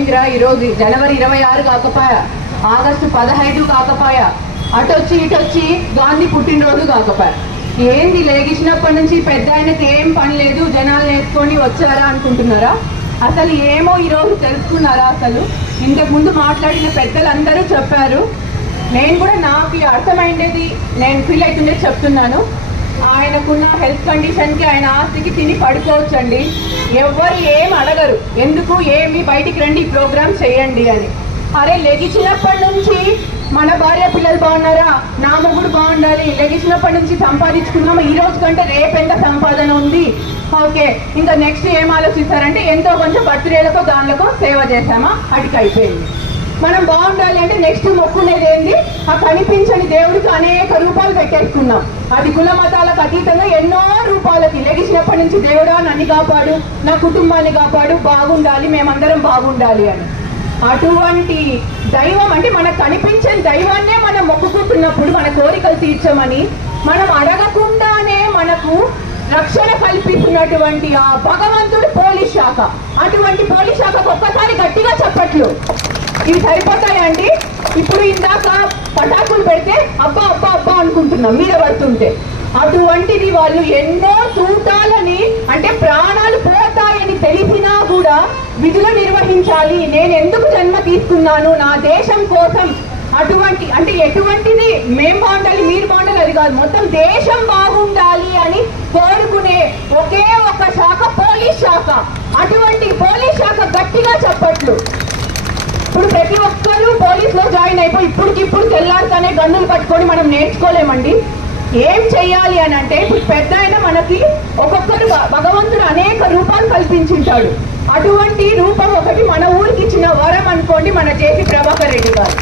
ఏంద్రా ఈరోజు జనవరి ఇరవై ఆరు కాకపోయా ఆగస్టు పదహైదు కాకపోయా. అటొచ్చి ఇటొచ్చి గాంధీ పుట్టినరోజు కాకపోయా. ఏంది లేగించినప్పటి నుంచి పెద్ద ఆయనకి ఏం పని లేదు జనాలు నేర్చుకొని వచ్చారా అనుకుంటున్నారా? అసలు ఏమో ఈరోజు తెలుసుకున్నారా అసలు? ఇంతకు ముందు మాట్లాడిన పెద్దలందరూ చెప్పారు. నేను కూడా నాకు అర్థమైండేది నేను ఫీల్ అవుతుండే చెప్తున్నాను. ఆయనకున్న హెల్త్ కండిషన్కి ఆయన ఆస్తికి తిని పడుకోవచ్చండి. ఎవ్వరు ఏం అడగరు. ఎందుకు ఏమి బయటికి రండి ప్రోగ్రామ్ చేయండి అని. అరే లెగిచినప్పటి నుంచి మన భార్య పిల్లలు బాగున్నారా? నా మొగుడు బాగుండాలి. లెగిచినప్పటి నుంచి సంపాదించుకున్నాము ఈ రోజు కంటే రేపు ఎంత సంపాదన ఉంది? ఓకే ఇంకా నెక్స్ట్ ఏం ఆలోచిస్తారంటే ఎంతో కొంచెం బర్త్డేలకో దానిలకో సేవ చేశామా? అటుకైపోయింది. అయిపోయింది మనం బాగుండాలి అంటే నెక్స్ట్ మొక్కునేది ఏంది? ఆ కనిపించని దేవుడికి అనేక రూపాలు పెట్టేసుకున్నాం. అది కుల మతాలకు అతీతంగా ఎన్నో రూపాలకి. లెగిసినప్పటి నుంచి దేవుడా నన్ను కాపాడు నా కుటుంబాన్ని కాపాడు బాగుండాలి మేమందరం బాగుండాలి అని. అటువంటి దైవం అంటే మనకు కనిపించని దైవాన్నే మనం మొక్కుకుంటున్నప్పుడు మన కోరికలు తీర్చమని మనం అడగకుండానే మనకు రక్షణ కల్పిస్తున్నటువంటి ఆ భగవంతుడు పోలీస్ శాఖ. అటువంటి పోలీస్ శాఖకు ఒక్కసారి గట్టిగా చెప్పట్లు. ఇవి సరిపోతాయండి ఇప్పుడు ఇందాక పటాకులు పెడితే అబ్బా అబ్బా అబ్బా అనుకుంటున్నాం మీద పడుతుంటే. అటువంటిది వాళ్ళు ఎన్నో తూటాలని అంటే ప్రాణాలు పోతాయని తెలిసినా కూడా విధులు నిర్వహించాలి. నేను ఎందుకు జన్మ తీసుకున్నాను? నా దేశం కోసం అటువంటి అంటే ఎటువంటిది? మేం బాగుండాలి మీరు బాగుండాలి అది కాదు. మొత్తం దేశం బాగుండాలి అని కోరుకునే ఒకే ఒక శాఖ పోలీస్ శాఖ. అటువంటి పోలీస్ శాఖ గట్టిగా చెప్పట్లు. ఇప్పుడు ప్రతి ఒక్కరూ పోలీసులో జాయిన్ అయిపోయి ఇప్పటికిప్పుడు తెల్లారితోనే గన్నులు పట్టుకొని మనం నేర్చుకోలేమండి. ఏం చెయ్యాలి అని అంటే ఇప్పుడు పెద్ద ఆయన మనకి ఒక్కొక్కరు భగవంతుడు అనేక రూపాలు కల్పించుంటాడు. అటువంటి రూపం ఒకటి మన ఊరికి ఇచ్చిన వరం అనుకోండి మన జేపీ ప్రభాకర్ రెడ్డి గారు.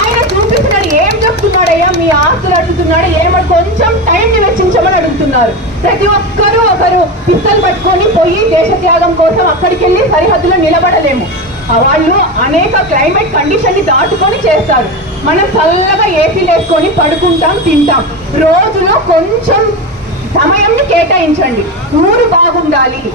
ఆయన చూపిస్తున్నాడు ఏం చెప్తున్నాడయ్యా? మీ ఆస్తులు అడుగుతున్నాడు ఏమని కొంచెం టైం వెచ్చించమని అడుగుతున్నారు. ప్రతి ఒక్కరూ ఒకరు పిస్తలు పట్టుకొని పోయి దేశ త్యాగం కోసం అక్కడికి వెళ్ళి సరిహద్దులో నిలబడలేము. వాళ్ళు అనేక క్లైమేట్ కండిషన్ని దాటుకొని చేస్తారు. మనం చల్లగా ఏసీలు వేసుకొని పడుకుంటాం తింటాం. రోజులో కొంచెం సమయంని కేటాయించండి. ఊరు బాగుండాలి.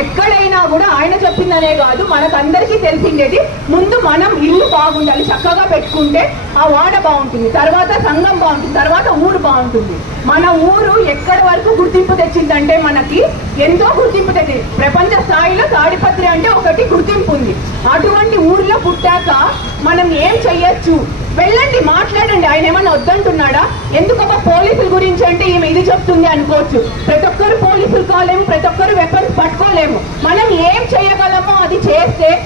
ఎక్కడైనా కూడా ఆయన చెప్పిందనే కాదు మనకందరికీ తెలిసిండేది ముందు మనం ఇల్లు బాగుండాలి. చక్కగా పెట్టుకుంటే ఆ వాడ బాగుంటుంది తర్వాత సంఘం బాగుంటుంది తర్వాత ఊరు బాగుంటుంది. మన ఊరు ఎక్కడి వరకు గుర్తింపు తెచ్చిందంటే మనకి ఎంతో గుర్తింపు తెచ్చింది. ప్రపంచ స్థాయిలో తాడిపత్రి అంటే ఒకటి అటువంటి ఊర్లో పుట్టాక మనం ఏం చెయ్యొచ్చు? వెళ్ళండి మాట్లాడండి. ఆయన ఏమన్నా వద్దంటున్నాడా? ఎందుకబ్బా పోలీసుల గురించి అంటే ఈమె ఇది చెప్తుంది అనుకోవచ్చు. ప్రతి ఒక్కరు పోలీసులు కాలేము ప్రతి ఒక్కరు వెపన్స్ పట్టుకోలేము. మనం ఏం చేయగలమో అది చేస్తే